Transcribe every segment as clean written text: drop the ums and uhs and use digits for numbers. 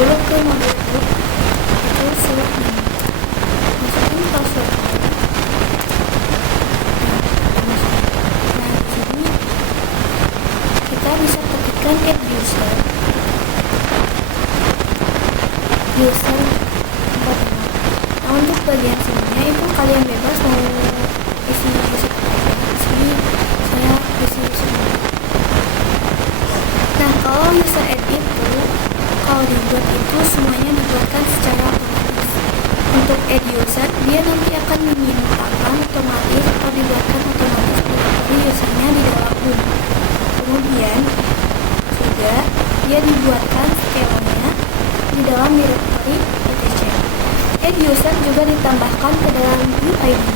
dulu ke modul root, itu select nama, masukin password. Nah, di sini kita bisa ketikkan add user 4. Nah, untuk bagian sininya itu kalian bebas mau isi user apa aja. Di sini saya isi user. Nah, kalau user add itu kalau dibuat itu semuanya dibuatkan secara otomatis. Untuk add user, dia nanti akan menyimpan otomatis atau dibuatkan otomatis dari usernya di dalam room. Kemudian juga dia dibuatkan scale-nya di dalam directory etc. Add user juga ditambahkan ke dalam view ID.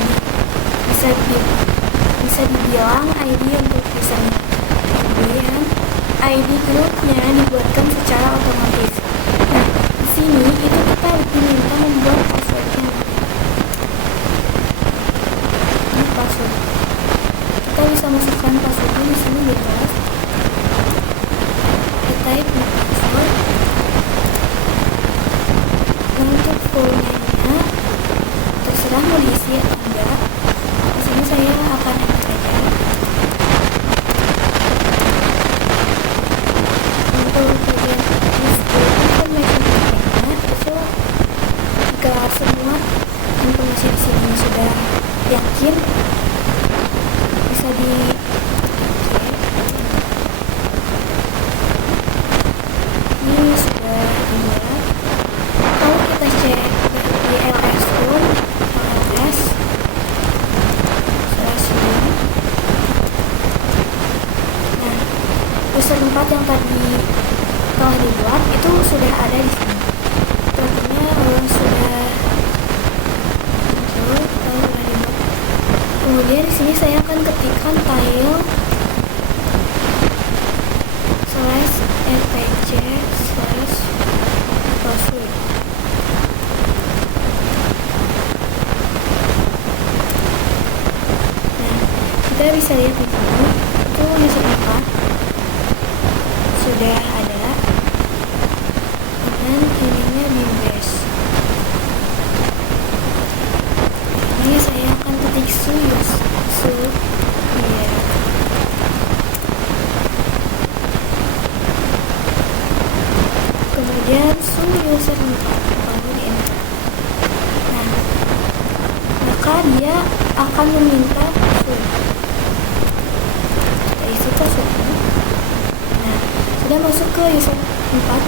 Bisa dibilang ID untuk usernya. Kemudian ID grupnya dibuatkan secara otomatis. Nah, di sini itu kita diminta membuat passwordnya. Ini password. Kita bisa masukkan passwordnya di sini bebas. Kita type di password. Untuk full name-nya terserah mau diisi atau enggak. Di sini saya akan enter aja. Untuk bagian information itu jika semua informasi di sini sudah yakin, bisa di ini sudah dibuat. Kalau kita cek di ls room ls /room, nah user 4 yang tadi telah dibuat itu sudah ada di sini. Artinya sudah muncul kalau sudah dibuat. Kemudian di sini saya akan ketikkan tile /fpc/password. Nah, kita bisa lihat di sini itu user 4 sudah ada dengan ininya bimbes. Ini saya akan ketik biar kemudian user 4 baru di enter. Nah, maka dia akan meminta password. Kita isi passwordnya. Nah, sudah masuk ke user 4.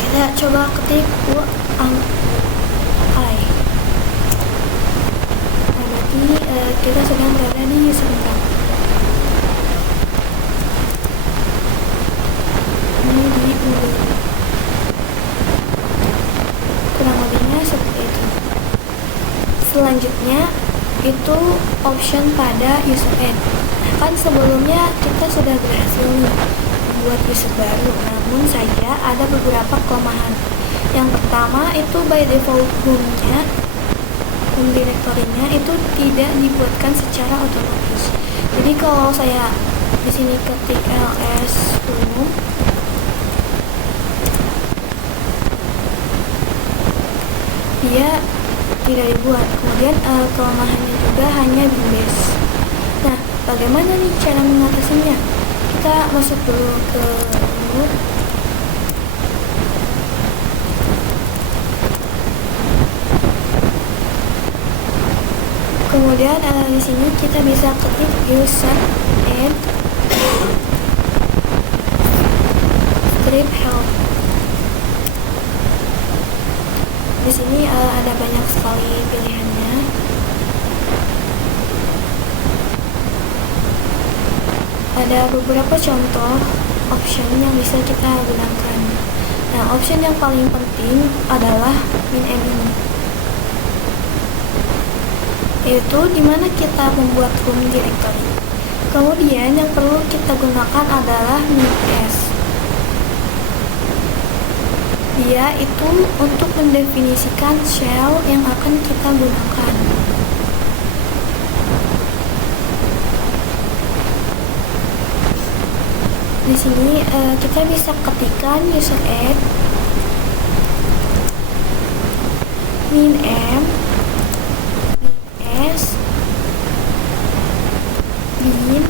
Kita coba ketik I. Nah, berarti kita sedang berada di user 4. Ini di kurang lebihnya seperti itu. Selanjutnya itu option pada user add. Kan sebelumnya kita sudah berhasil membuat user baru, namun saja ada beberapa kelemahan. Yang pertama itu by default home directory-nya itu tidak dibuatkan secara otomatis. Jadi kalau saya di sini ketik ls room, dia tidak dibuat. Kemudian kelemahannya juga hanya bimbes. Nah, bagaimana nih cara mengatasinya? Kita masuk dulu ke root. Kemudian di sini kita bisa ketik user add script help. Di sini ada banyak sekali pilihannya. Ada beberapa contoh option yang bisa kita gunakan. Nah, option yang paling penting adalah min and min, yaitu dimana kita membuat home directory. Kemudian yang perlu kita gunakan adalah min-s. Dia itu untuk mendefinisikan shell yang akan kita gunakan. Di sini kita bisa ketikkan user add min m min s bin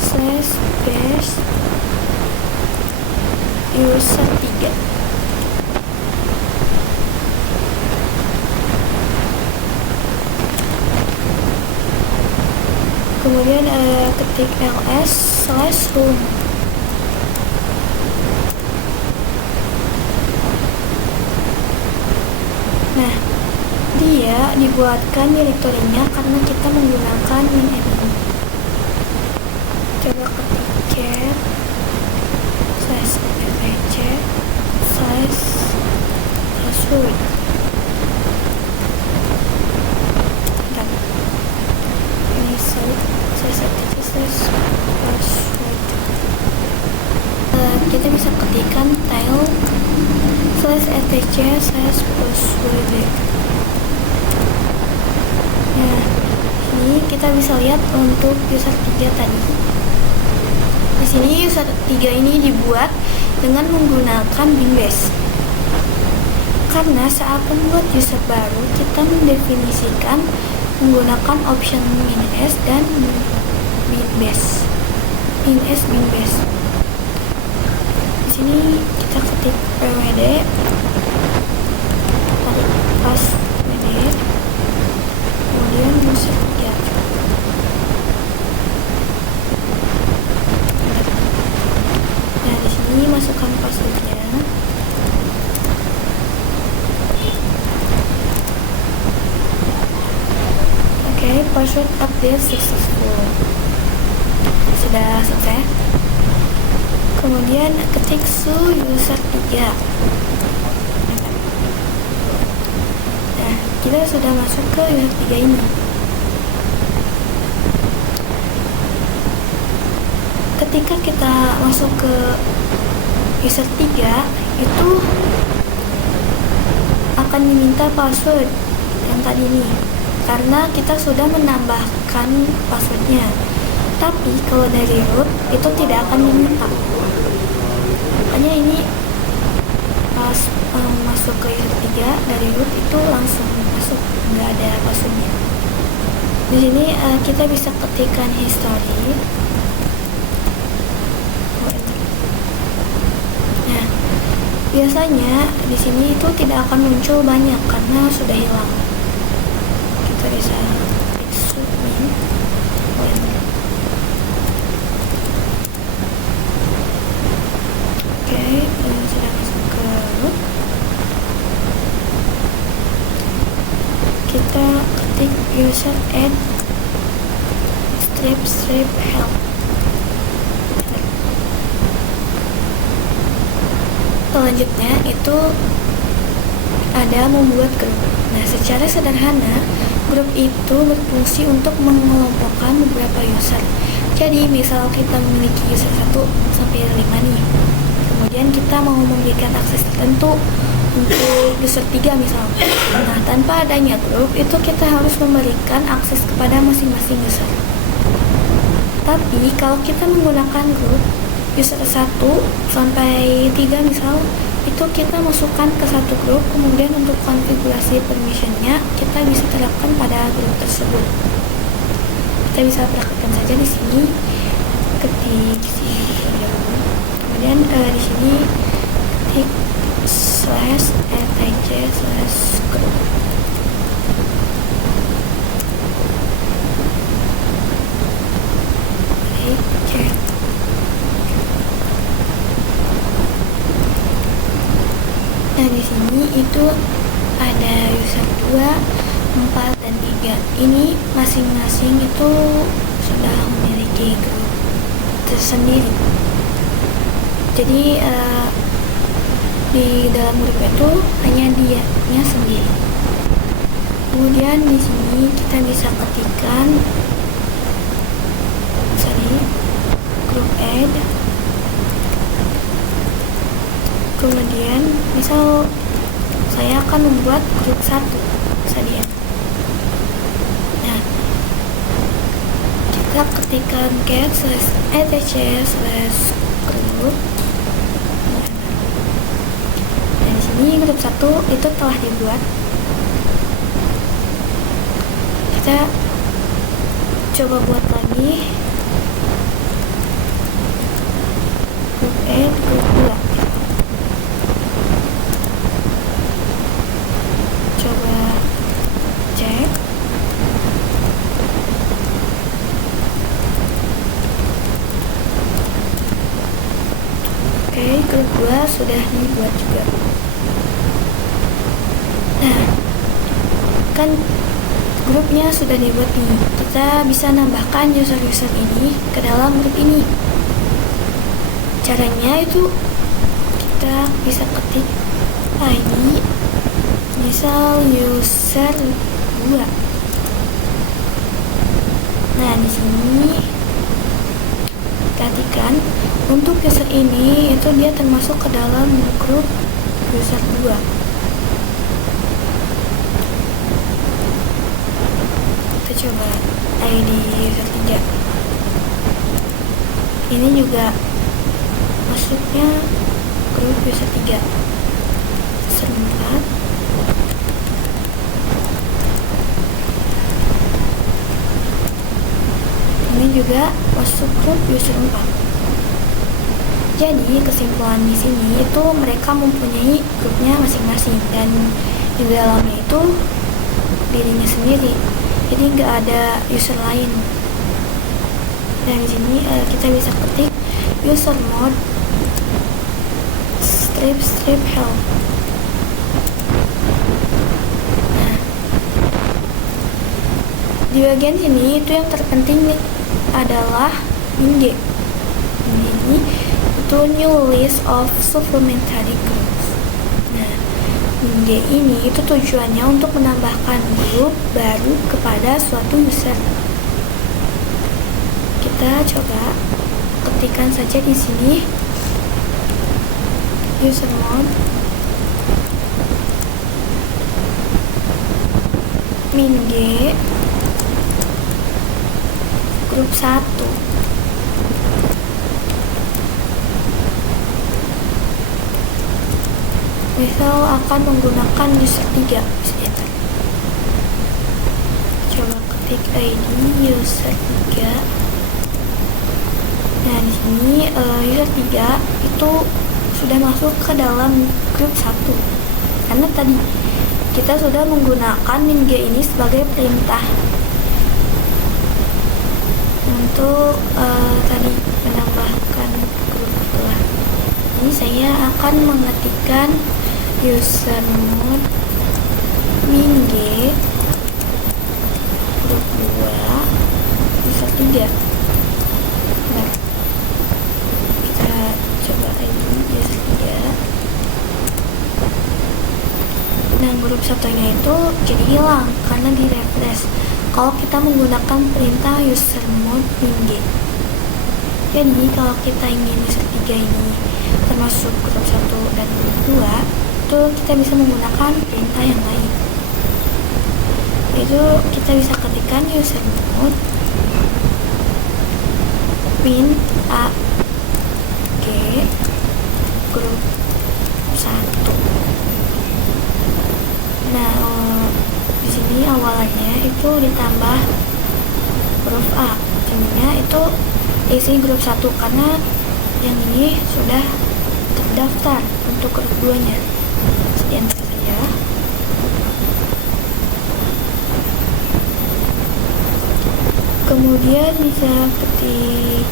slash bash user 3. Kemudian ketik ls slash room. Nah, dia dibuatkan direktorinya karena kita menggunakan min. Coba ketik cat slash fhc slash password. Ini slash fhc slash password. Kita bisa ketikkan tile slash fhc slash password. Nah, ini kita bisa lihat untuk user 3 tadi. Di sini user 3 ini dibuat dengan menggunakan binbase. Karena saat membuat user baru, kita mendefinisikan menggunakan option min-s dan binbase. Binbase. Di sini kita ketik pwd, tarik password, kemudian user 3. Nah, di sini masukkan passwordnya. Oke, password update successful. Sudah selesai. Kemudian ketik su user 3. Nah, kita sudah masuk ke user 3 ini. Ketika kita masuk ke user 3, itu akan diminta password yang tadi ini, karena kita sudah menambahkan passwordnya. Tapi kalau dari root itu tidak akan diminta. Makanya ini pas masuk ke user 3 dari root itu langsung masuk, nggak ada passwordnya. Di sini kita bisa ketikkan history. Nah, biasanya di sini itu tidak akan muncul banyak karena sudah hilang. Kita bisa submit. Oke, sudah masuk ke root. Kita ketik user add strip help. Selanjutnya itu ada membuat grup. Nah, secara sederhana grup itu berfungsi untuk mengelompokkan beberapa user. Jadi misal kita memiliki user 1 sampai 5 nih, kemudian kita mau memberikan akses tertentu untuk user 3 misal. Nah, tanpa adanya grup itu kita harus memberikan akses kepada masing-masing user. Tapi kalau kita menggunakan grup, user 1 sampai 3 misal, itu kita masukkan ke satu grup, kemudian untuk konfigurasi permissionnya kita bisa terapkan pada grup tersebut. Kita bisa praktekkan saja di sini, ketik kemudian di sini ketik slash /etc slash group. Cek. Nah, di sini itu ada user 2, 4, dan 3. Ini masing-masing itu sudah memiliki grup tersendiri. Jadi di dalam grup itu hanya dianya sendiri. Kemudian di sini kita bisa ketikkan group add. Kemudian misal saya akan membuat grup 1 saja. Nah, kita kita ketikkan /etc/group. Dan di sini grup 1 itu telah dibuat. Kita coba buat lagi grup grup 2. Coba cek. Oke, grup 2 sudah dibuat juga. Nah, kan grupnya sudah dibuat nih. Kita bisa nambahkan user-user ini ke dalam grup ini. Caranya itu kita bisa ketik ID misal user 2. Nah, di sini perhatikan untuk user ini itu dia termasuk ke dalam grup user 2. Kita coba ID user 3. Ini juga masuknya grup user 3. User 4. Ini juga masuk grup user 4. Jadi kesimpulan di sini itu mereka mempunyai grupnya masing-masing dan di dalamnya itu dirinya sendiri. Jadi nggak ada user lain. Dan di sini kita bisa ketik user mode strip help. Nah, di bagian sini itu yang terpenting adalah min-g. Ini itu new list of supplementary groups. Nah, min-g ini itu tujuannya untuk menambahkan grup baru kepada suatu user. Kita coba ketikkan saja di sini user mode min-g grup 1. Misal akan menggunakan user 3 misalnya. Coba ketik ID user 3. Nah, di sini user 3 itu sudah masuk ke dalam grup 1. Karena tadi kita sudah menggunakan min-g ini sebagai perintah untuk tadi menambahkan grup kelas. Ini saya akan mengetikkan user mode min-g grup 2 user 3. Nah, kita coba ID user 3. Nah, grup satunya itu jadi hilang karena di refresh kalau kita menggunakan perintah user mode min-g. Jadi kalau kita ingin user 3 ini termasuk grup 1 dan grup 2, itu kita bisa menggunakan perintah yang lain. Itu kita bisa ketikkan user mode min-a g grup 1. Nah, di sini awalannya itu ditambah huruf A. Jadinya itu isi grup 1 karena yang ini sudah terdaftar untuk grup 2-nya. Sekian saja. Kemudian bisa ketik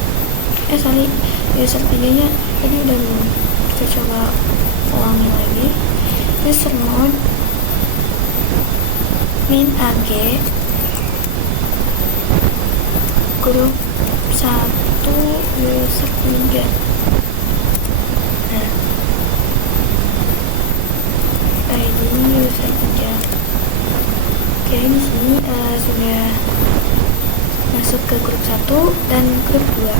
user 3-nya tadi udah belum. Kita coba ulangi lagi. User mode min-a g grup 1 user 3. Nah, ID user 3. Oke, di sini sudah masuk ke grup 1 dan grup 2.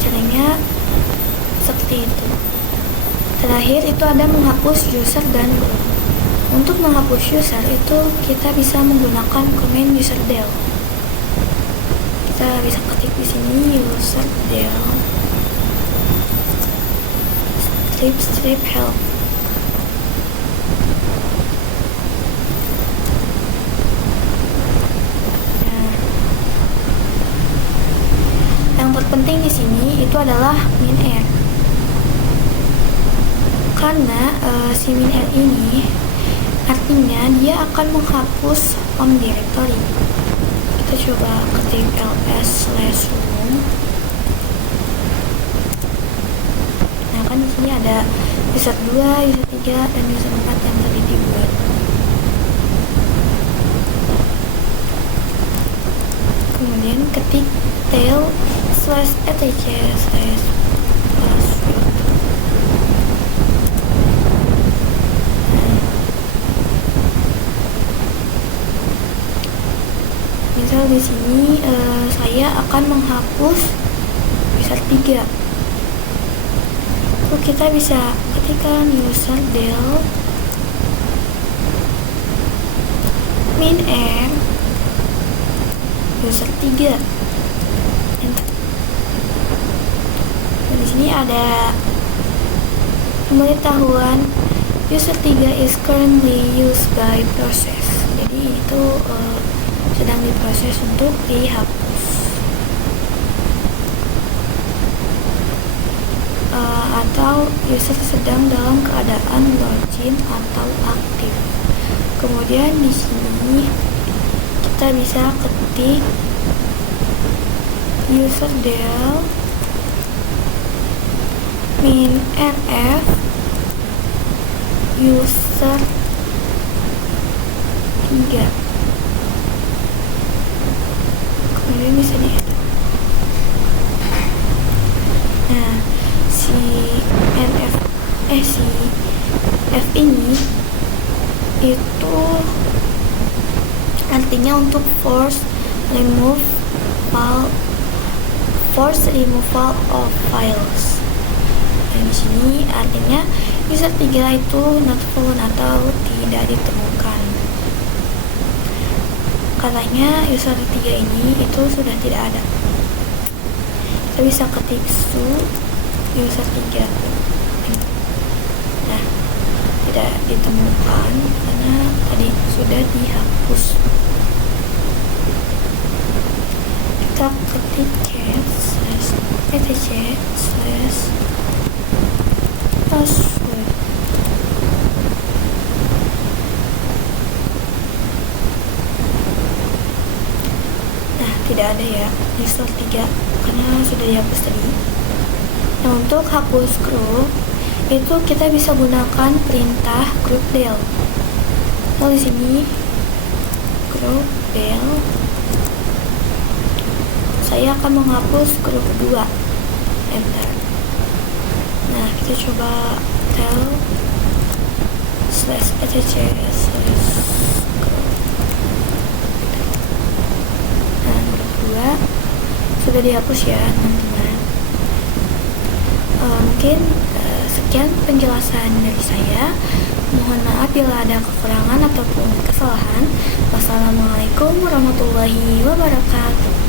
Caranya seperti itu. Terakhir itu ada menghapus user dan grup. Untuk menghapus user itu kita bisa menggunakan command user del. kita bisa ketik di sini user del strip help. Nah, yang terpenting di sini itu adalah min_r, karena si min_r ini artinya dia akan menghapus home directory. Kita coba ketik ls/room. Nah, kan di sini ada user 2, user 3, dan user 4 yang tadi dibuat. Kemudian ketik tail/etc/password. Misal di sini saya akan menghapus user 3. Lalu kita bisa ketikkan user del min_r user 3. Enter. Dan di sini ada pemberitahuan user 3 is currently used by process. Jadi itu sedang diproses untuk dihapus. Atau user sedang dalam keadaan login atau aktif. Kemudian di sini kita bisa ketik user del min_rf user 3. Kemudian bisa di-enter. Nah, si F ini itu artinya untuk force removal of files. Dan di sini artinya user 3 itu not found atau tidak ditemukan. Katanya user 3 ini itu sudah tidak ada. Kita bisa ketik su user 3. Nah, tidak ditemukan karena tadi sudah dihapus. Kita ketik cat/etc/password. Nah, tidak ada ya user 3 karena sudah dihapus tadi. Nah, untuk hapus group itu kita bisa gunakan perintah group del. Lalu di sini group del, saya akan menghapus grup 2. Enter. Nah, kita coba tel/etc/group. Nah, grup 2 sudah dihapus ya, teman-teman. Mungkin sekian penjelasan dari saya. Mohon maaf bila ada kekurangan ataupun kesalahan. Wassalamualaikum warahmatullahi wabarakatuh.